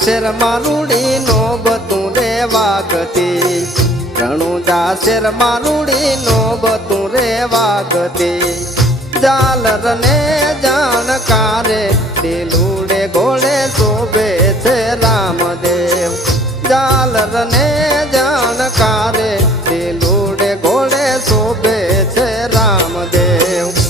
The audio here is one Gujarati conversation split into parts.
શેરમાં રૂડીનો બતું રે વાગતી રણુજા શેરમાં રૂડીનો બતું રે વાગતી ઝાલર ને જાણકારે લીલુડે ઘોડે શોભે છે રામદેવ ઝાલર ને જાણકારે લીલુડે ઘોડે શોભે છે રામદેવ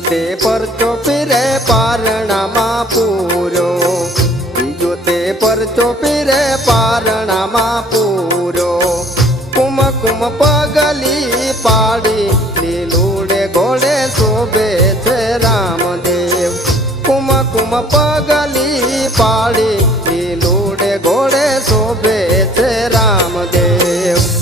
તે પરચો પીરે પારણામાં પૂર્યો બીજો તે પરચો પીરે પારણામાં પૂર્યો કુમકુમ પગલી પાડી લીલુડે ઘોડે શોભે છે રામદેવ કુમકુમ પગલી પાડી લીલુડે ઘોડે શોભે છે રામદેવ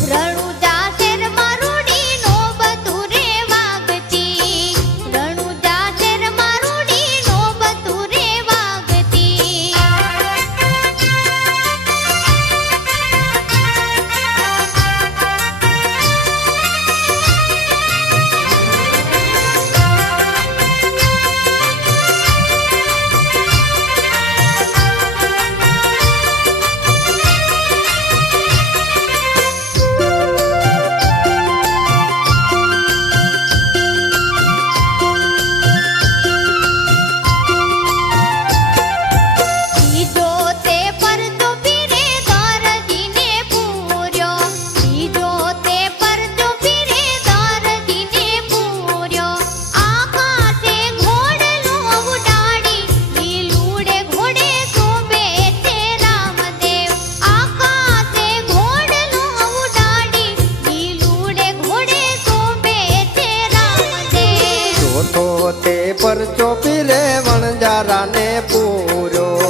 પરચો પીરે વણજારા ને પૂર્યો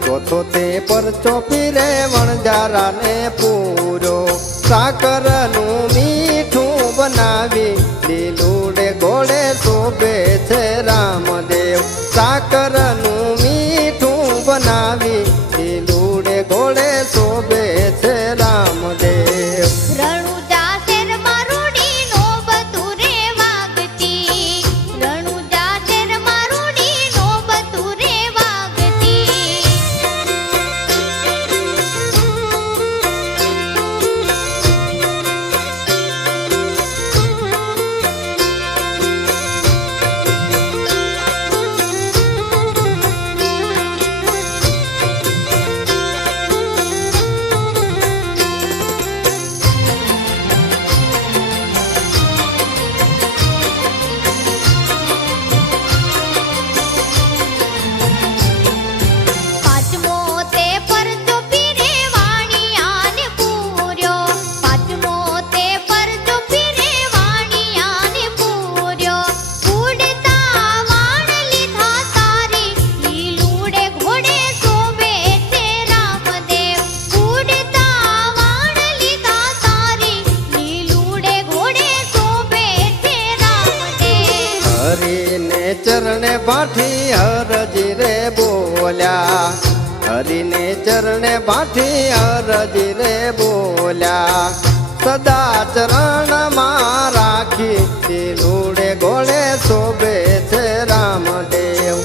ચોથો તે પરચો પીરે વણજારા ને પૂર્યો સાકર નું મીઠું બનાવી લીલુડે ઘોડે શોભે છે રામદેવ સાકર નું મીઠું બનાવી લીલુડે ઘોડે શોભે છે રામદેવ ચરણે ભાઠી હરજી રે બોલ્યા હરિને ચરણે ભાઠી હરજી રે બોલ્યા સદા ચરણમાં રાખી લીલુડે ઘોડે શોભે છે રામદેવ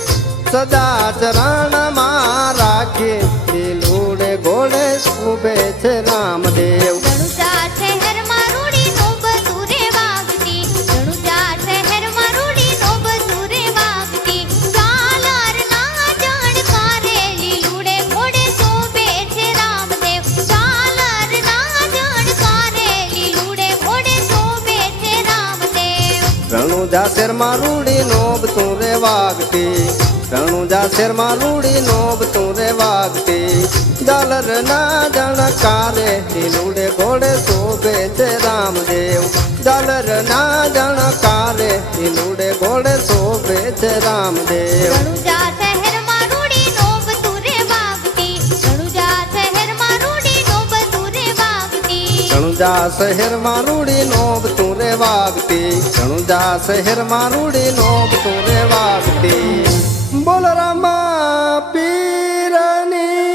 સદા ચરણમાં રાખી લીલુડે ઘોડે શોભે છે રામદેવ રણુજા શહેરમાં રૂડી નો બતુરે વાગતી રણુજા શહેરમાં રૂડી નો બતુરે રણુજા શેરમાં રૂડી નોબ તું રે વાગતી રણુજા શેરમાં રૂડી નોબ તું રે વાગતી ઝાલર ના જણકારે લીલુડે ઘોડે શોભે છે રામદેવ ઝાલર ના જણકારે લીલુડે ઘોડે શોભે છે રામદેવ રણુજા શહેરમાં રૂડી નોબ તું રે વાગતી રણુજા શહેરમાં રૂડી નોબ તું રે વાગતી રણુજા શહેરમાં રૂડી નોબ તું રે વાગતી રણુજા શહેરમાં રૂડી નોબ તું રે વાગતી બોલ રામા પીરની